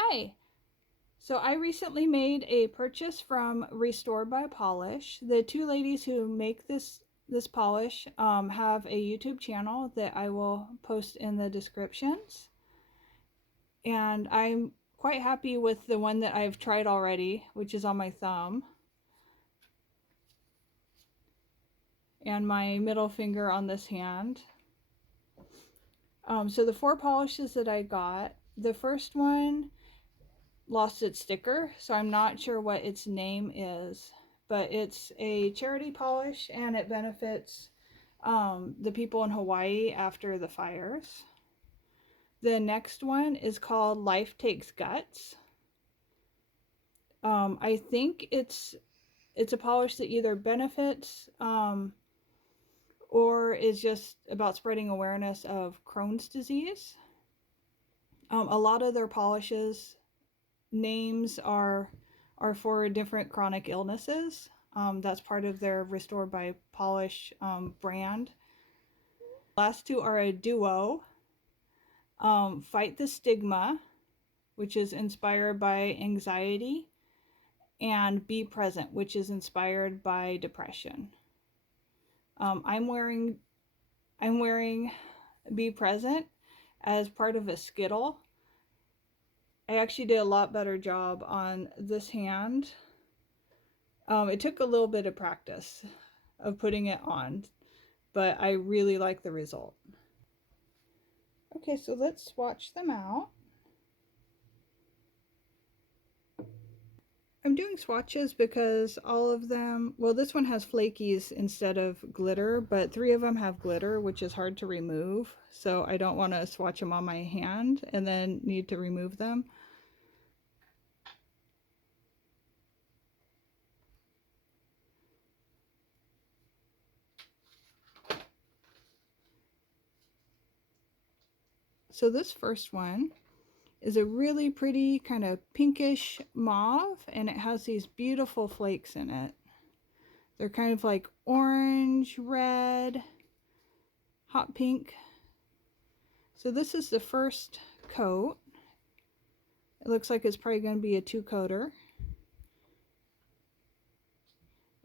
Hi! So I recently made a purchase from Restored by Polish. The two ladies who make this polish have a YouTube channel that I will post in the descriptions. And I'm quite happy with the one that I've tried already, which is on my thumb. And my middle finger on this hand. So the four polishes that I got, the first one lost its sticker, so I'm not sure what its name is, but it's a charity polish and it benefits the people in Hawaii after the fires. The next one is called Life Takes Guts. I think it's a polish that either benefits or is just about spreading awareness of Crohn's disease. A lot of their polishes names are for different chronic illnesses. That's part of their Restored by Polish brand. Last two are a duo. Fight the Stigma, which is inspired by anxiety, and Be Present, which is inspired by depression. I'm wearing Be Present as part of a Skittle. I actually did a lot better job on this hand. It took a little bit of practice of putting it on, but I really like the result. Okay, so let's swatch them out. I'm doing swatches because all of them, well, this one has flakies instead of glitter, but three of them have glitter, which is hard to remove. So I don't want to swatch them on my hand and then need to remove them. So this first one is a really pretty kind of pinkish mauve, and it has these beautiful flakes in it. They're kind of like orange, red, hot pink. So this is the first coat. It looks like it's probably going to be a two-coater.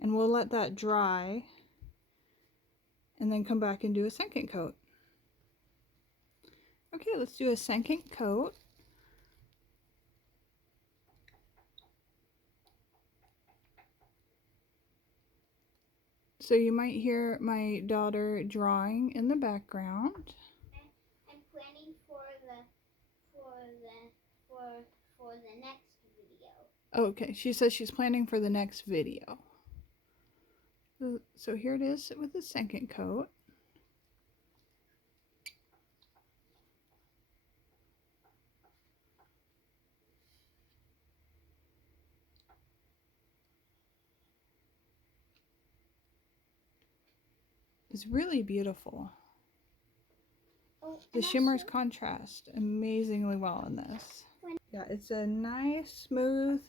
And we'll let that dry and then come back and do a second coat. Okay, let's do a second coat. So you might hear my daughter drawing in the background. I'm planning for the next video. Okay, she says she's planning for the next video. So here it is with the second coat. It's really beautiful. The shimmers contrast amazingly well in this. Yeah, it's a nice, smooth,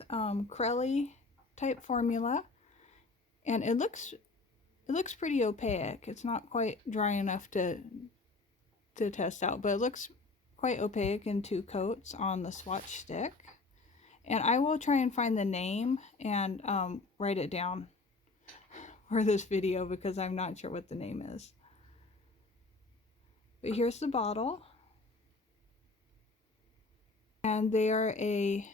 curly type formula, and it looks pretty opaque. It's not quite dry enough to test out, but it looks quite opaque in two coats on the swatch stick. And I will try and find the name and write it down for this video because I'm not sure what the name is. But here's the bottle. And they are a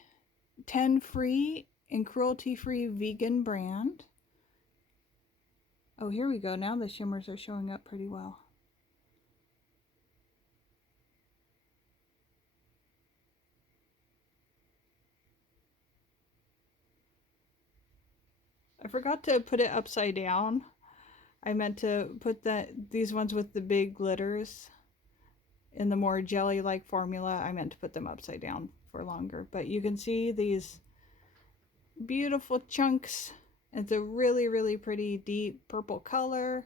10-free and cruelty-free vegan brand. Oh, here we go. Now the shimmers are showing up pretty well. I forgot to put it upside down. I meant to put these ones with the big glitters in the more jelly-like formula. I meant to put them upside down for longer. But you can see these beautiful chunks. It's a really, really pretty deep purple color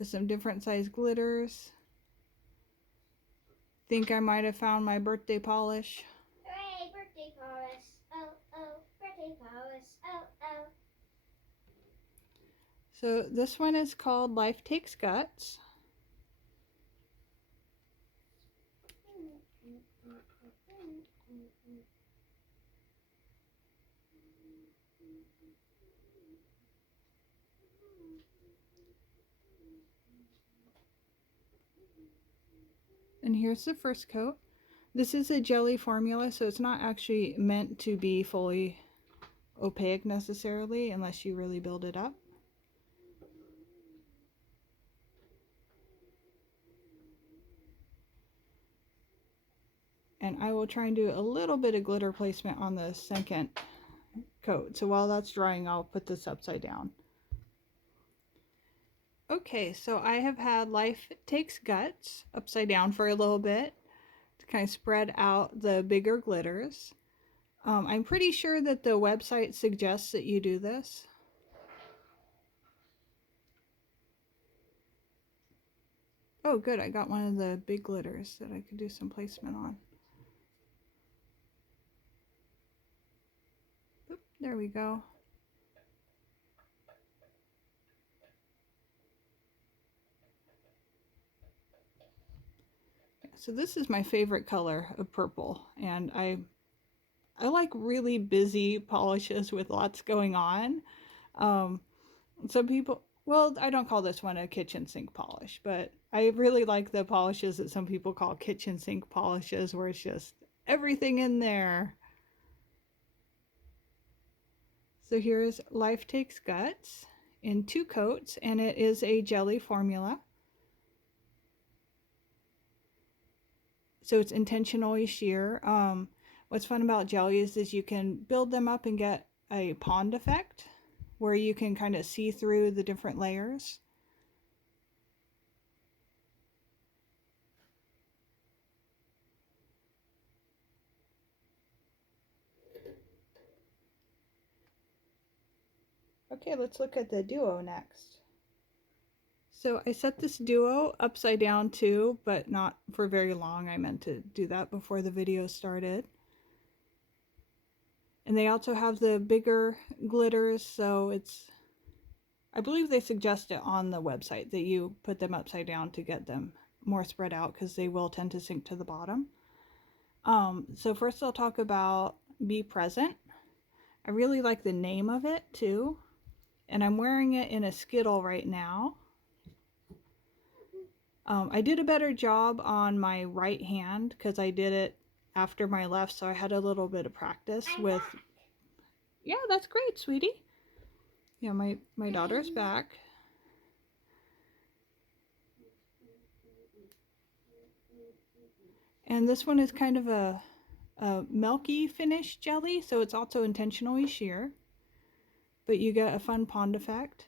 with some different size glitters. Think I might have found my birthday polish. Hooray, birthday polish. Oh, oh, birthday polish. Oh, oh. So this one is called Life Takes Guts. And here's the first coat. This is a jelly formula, so it's not actually meant to be fully opaque necessarily unless you really build it up. And I will try and do a little bit of glitter placement on the second coat. So while that's drying, I'll put this upside down. Okay, so I have had Life Takes Guts upside down for a little bit to kind of spread out the bigger glitters. I'm pretty sure that the website suggests that you do this. Oh, good, I got one of the big glitters that I could do some placement on. Oop, there we go. So this is my favorite color of purple, and I like really busy polishes with lots going on. Some people, well, I don't call this one a kitchen sink polish, but I really like the polishes that some people call kitchen sink polishes, where it's just everything in there. So here's Life Takes Guts in 2 coats, and it is a jelly formula. So it's intentionally sheer. What's fun about jellies is you can build them up and get a pond effect where you can kind of see through the different layers. Okay, let's look at the duo next. So I set this duo upside down too, but not for very long. I meant to do that before the video started. And they also have the bigger glitters, so it's, I believe they suggest it on the website that you put them upside down to get them more spread out because they will tend to sink to the bottom. So first I'll talk about Be Present. I really like the name of it too, and I'm wearing it in a Skittle right now. I did a better job on my right hand because I did it after my left, so I had a little bit of practice with. Yeah, that's great, sweetie. Yeah, my daughter's back. And this one is kind of a milky finish jelly, so it's also intentionally sheer, but you get a fun pond effect.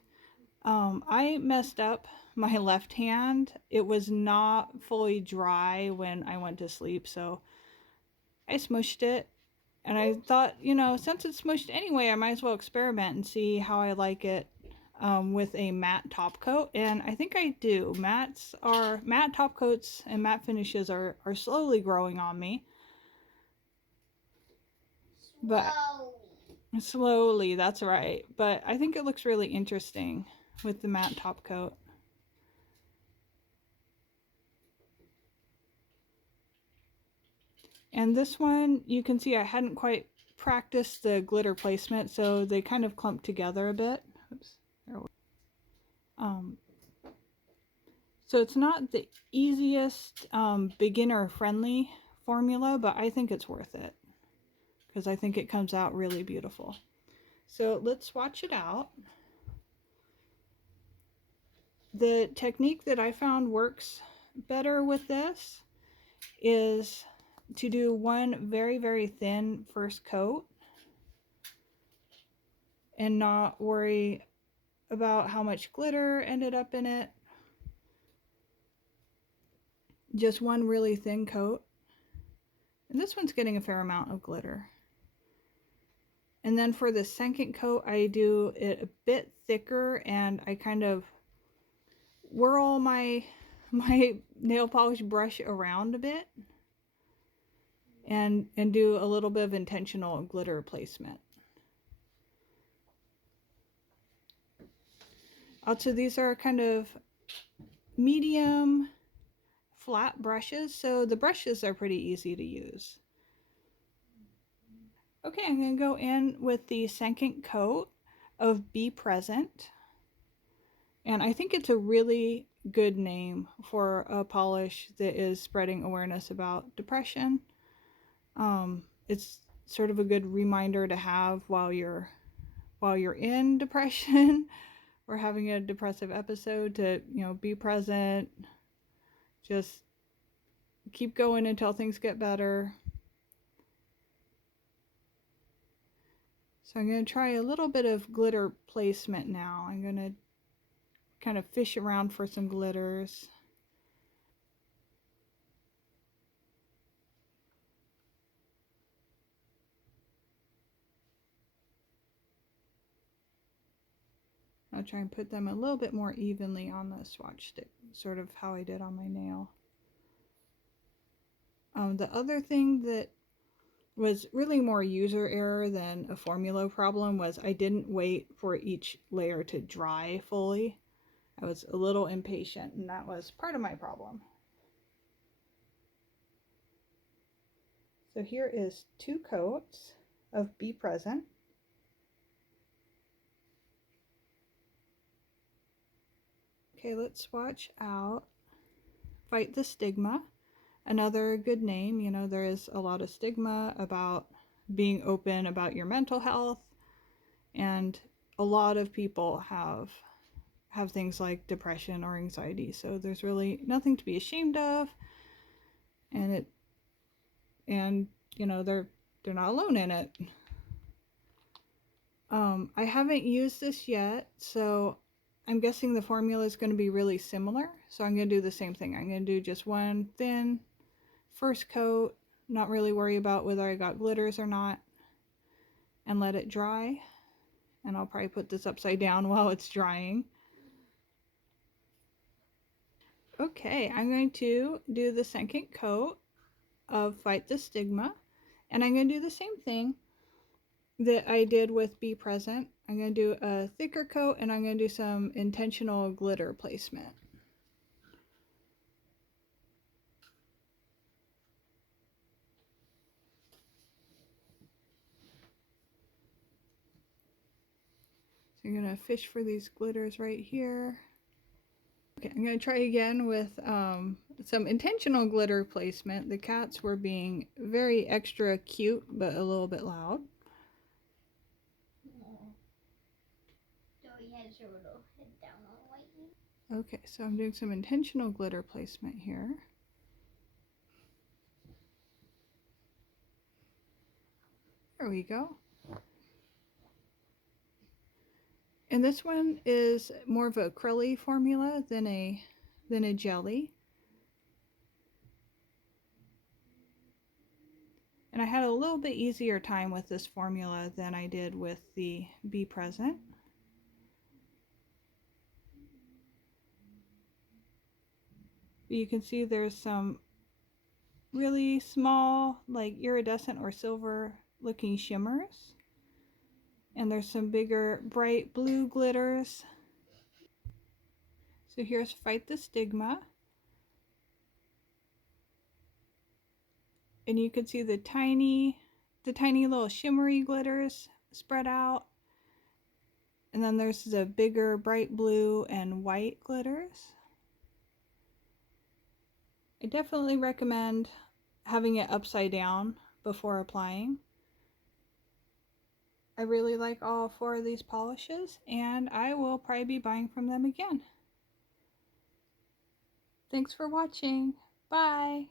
I messed up my left hand. It was not fully dry when I went to sleep, so I smushed it. And I thought, you know, since it's smushed anyway, I might as well experiment and see how I like it with a matte top coat. And I think I do. Matte top coats and matte finishes are slowly growing on me. But slowly, that's right. But I think it looks really interesting with the matte top coat. And this one, you can see I hadn't quite practiced the glitter placement, so they kind of clump together a bit. Oops. So it's not the easiest beginner-friendly formula, but I think it's worth it because I think it comes out really beautiful. So let's swatch it out. The technique that I found works better with this is to do one very, very thin first coat and not worry about how much glitter ended up in it. Just one really thin coat. And this one's getting a fair amount of glitter. And then for the second coat, I do it a bit thicker and I kind of whirl my nail polish brush around a bit and do a little bit of intentional glitter placement. Also, these are kind of medium flat brushes, so the brushes are pretty easy to use. Okay, I'm going to go in with the second coat of Be Present. And I think it's a really good name for a polish that is spreading awareness about depression. It's sort of a good reminder to have while you're in depression or having a depressive episode to, be present. Just keep going until things get better. So I'm going to try a little bit of glitter placement now. I'm going to kind of fish around for some glitters. I'll try and put them a little bit more evenly on the swatch stick, sort of how I did on my nail. The other thing that was really more user error than a formula problem was I didn't wait for each layer to dry fully. I was a little impatient, and that was part of my problem. So here is 2 coats of Be Present. Okay, let's swatch out Fight the Stigma. Another good name. There is a lot of stigma about being open about your mental health, and a lot of people have things like depression or anxiety, so there's really nothing to be ashamed of, and they're not alone in it. I haven't used this yet, so I'm guessing the formula is going to be really similar, so I'm going to do the same thing. I'm going to do just one thin first coat, not really worry about whether I got glitters or not, and let it dry. And I'll probably put this upside down while it's drying. Okay, I'm going to do the second coat of Fight the Stigma, and I'm going to do the same thing that I did with Be Present. I'm going to do a thicker coat, and I'm going to do some intentional glitter placement. So I'm going to fish for these glitters right here. Okay, I'm going to try again with some intentional glitter placement. The cats were being very extra cute, but a little bit loud. Okay, so I'm doing some intentional glitter placement here. There we go. And this one is more of a curly formula than a jelly. And I had a little bit easier time with this formula than I did with the Be Present. But you can see there's some really small, like iridescent or silver looking shimmers. And there's some bigger bright blue glitters. So here's Fight the Stigma. And you can see the tiny little shimmery glitters spread out. And then there's the bigger bright blue and white glitters. I definitely recommend having it upside down before applying. I really like all 4 of these polishes, and I will probably be buying from them again. Thanks for watching. Bye!